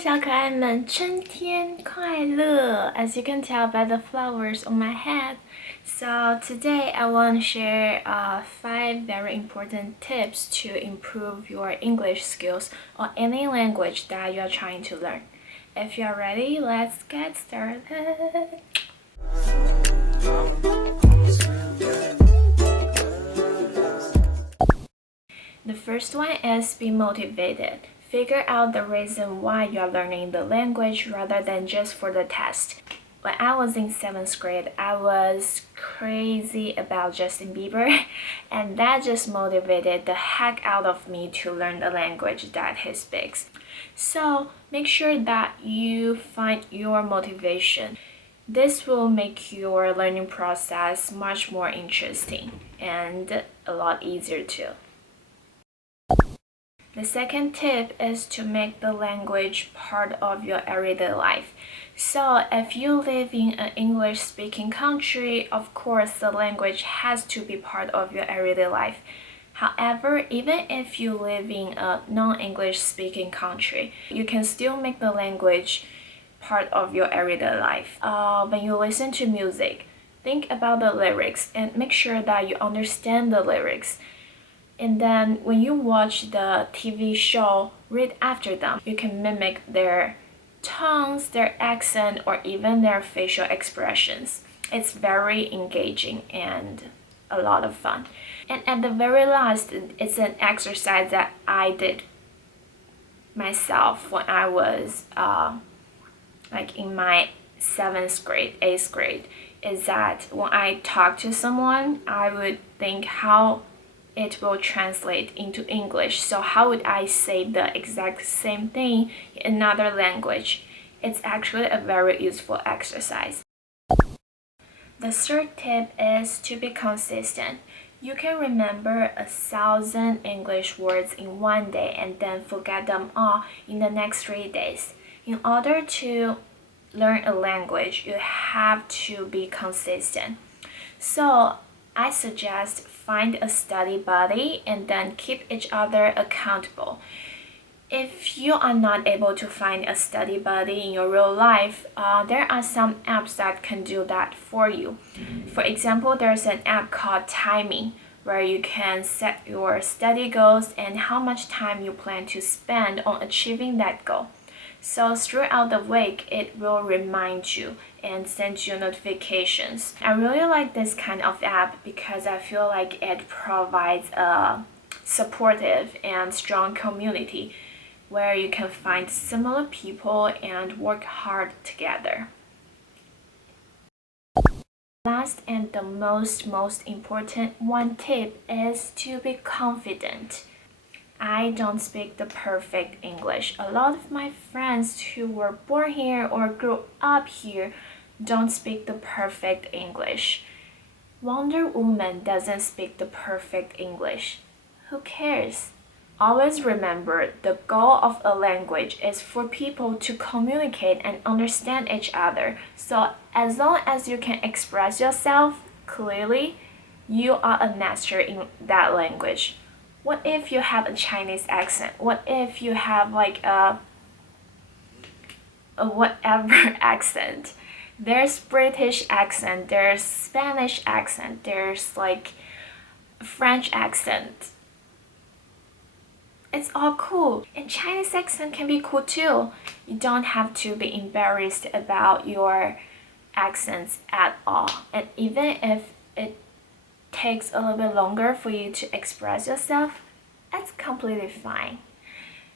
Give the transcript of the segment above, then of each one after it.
小可爱们，春天快乐! As you can tell by the flowers on my head. So today I want to share 5 very important tips to improve your English skills or any language that you are trying to learn. If you are ready, let's get started. The first one is be motivated. Figure out the reason why you are learning the language rather than just for the test. When I was in 7th grade, I was crazy about Justin Bieber, and that just motivated the heck out of me to learn the language that he speaks. So make sure that you find your motivation. This will make your learning process much more interesting and a lot easier too. The second tip is to make the language part of your everyday life. So if you live in an English-speaking country, of course the language has to be part of your everyday life. However, even if you live in a non-English speaking country, you can still make the language part of your everyday life. When you listen to music, think about the lyrics and make sure that you understand the lyrics. And then when you watch the TV show, read after them. You can mimic their tones, their accent, or even their facial expressions. It's very engaging and a lot of fun. And at the very last, it's an exercise that I did myself when I was in my 7th grade, 8th grade, is that when I talk to someone, I would think how it will translate into English. So how would I say the exact same thing in another language? It's actually a very useful exercise. The third tip is to be consistent. You can remember 1,000 English words in one day and then forget them all in the next 3 days. In order to learn a language, you have to be consistent. So I suggest find a study buddy and then keep each other accountable. If you are not able to find a study buddy in your real life, there are some apps that can do that for you. For example, there's an app called Timing, where you can set your study goals and how much time you plan to spend on achieving that goal. So throughout the week, it will remind you and send you notifications. I really like this kind of app because I feel like it provides a supportive and strong community where you can find similar people and work hard together. Last and the most important one tip is to be confident. I don't speak the perfect English. A lot of my friends who were born here or grew up here don't speak the perfect English. Wonder Woman doesn't speak the perfect English. Who cares? Always remember, the goal of a language is for people to communicate and understand each other. So as long as you can express yourself clearly, you are a master in that language. What if you have a Chinese accent? What if you have like a whatever accent? There's British accent, there's Spanish accent, there's like French accent. It's all cool. And Chinese accent can be cool too. You don't have to be embarrassed about your accents at all. And even if it takes a little bit longer for you to express yourself, that's completely fine.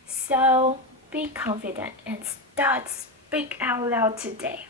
So be confident and start speak out loud today.